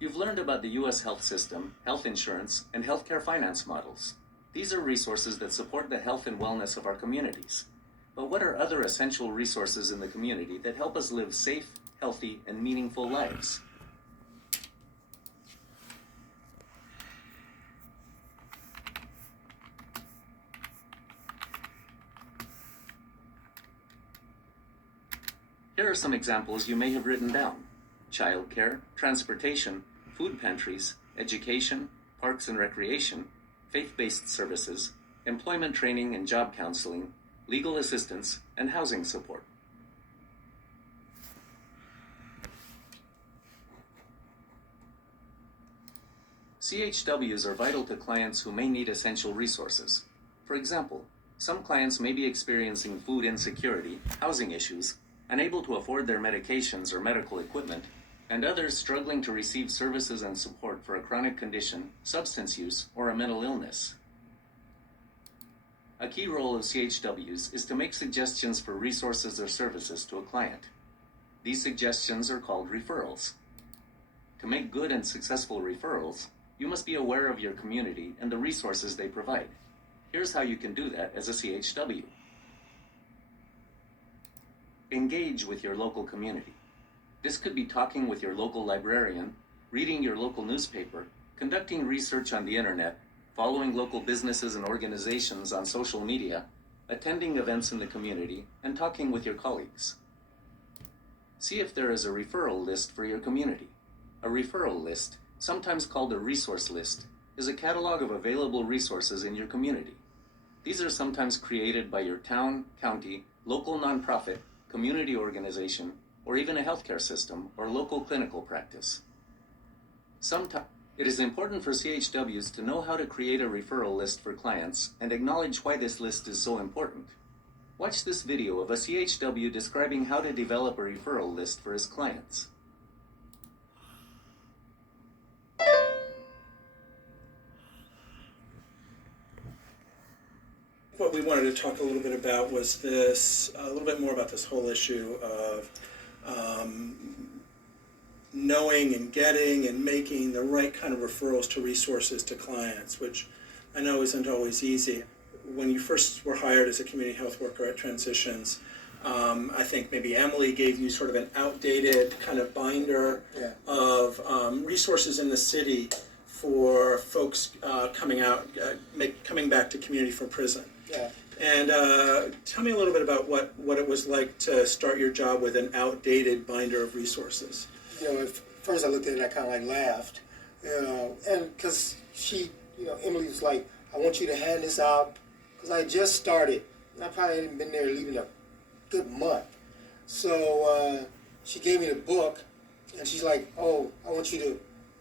You've learned about the U.S. health system, health insurance, and healthcare finance models. These are resources that support the health and wellness of our communities. But what are other essential resources in the community that help us live safe, healthy, and meaningful lives? Here are some examples you may have written down: childcare, transportation, food pantries, education, parks and recreation, faith-based services, employment training and job counseling, legal assistance, and housing support. CHWs are vital to clients who may need essential resources. For example, some clients may be experiencing food insecurity, housing issues, unable to afford their medications or medical equipment, and others struggling to receive services and support for a chronic condition, substance use, or a mental illness. A key role of CHWs is to make suggestions for resources or services to a client. These suggestions are called referrals. To make good and successful referrals, you must be aware of your community and the resources they provide. Here's how you can do that as a CHW. Engage with your local community. This could be talking with your local librarian, reading your local newspaper, conducting research on the internet, following local businesses and organizations on social media, attending events in the community, and talking with your colleagues. See if there is a referral list for your community. A referral list, sometimes called a resource list, is a catalog of available resources in your community. These are sometimes created by your town, county, local nonprofit, community organization, or even a healthcare system or local clinical practice. Sometimes it is important for CHWs to know how to create a referral list for clients and acknowledge why this list is so important. Watch this video of a CHW describing how to develop a referral list for his clients. What we wanted to talk a little bit about was this, a little bit more about this whole issue of knowing and getting and making the right kind of referrals to resources to clients, which I know isn't always easy. When you first were hired as a community health worker at Transitions, I think maybe Emily gave you sort of an outdated kind of binder of resources in the city for folks coming back to community from prison. Yeah. And tell me a little bit about what it was like to start your job with an outdated binder of resources. You know, at first I looked at it and I kind of like laughed, and because Emily was like, I want you to hand this out, because I just started, and I probably hadn't been there even a good month. So she gave me the book, and she's like, oh, I want you to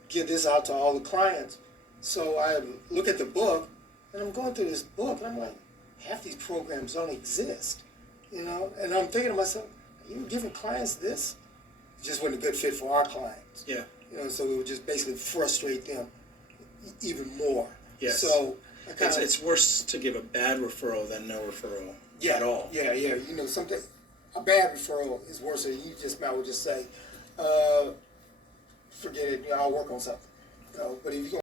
give this out to all the clients. So I look at the book, and I'm going through this book, and I'm like, half these programs don't exist, and I'm thinking to myself, are you giving clients this? It just wasn't a good fit for our clients. Yeah. So we would just basically frustrate them even more. Yes. So it's worse to give a bad referral than no referral at all. Yeah. Something a bad referral is worse than you just might well just say, forget it. I'll work on something. But if you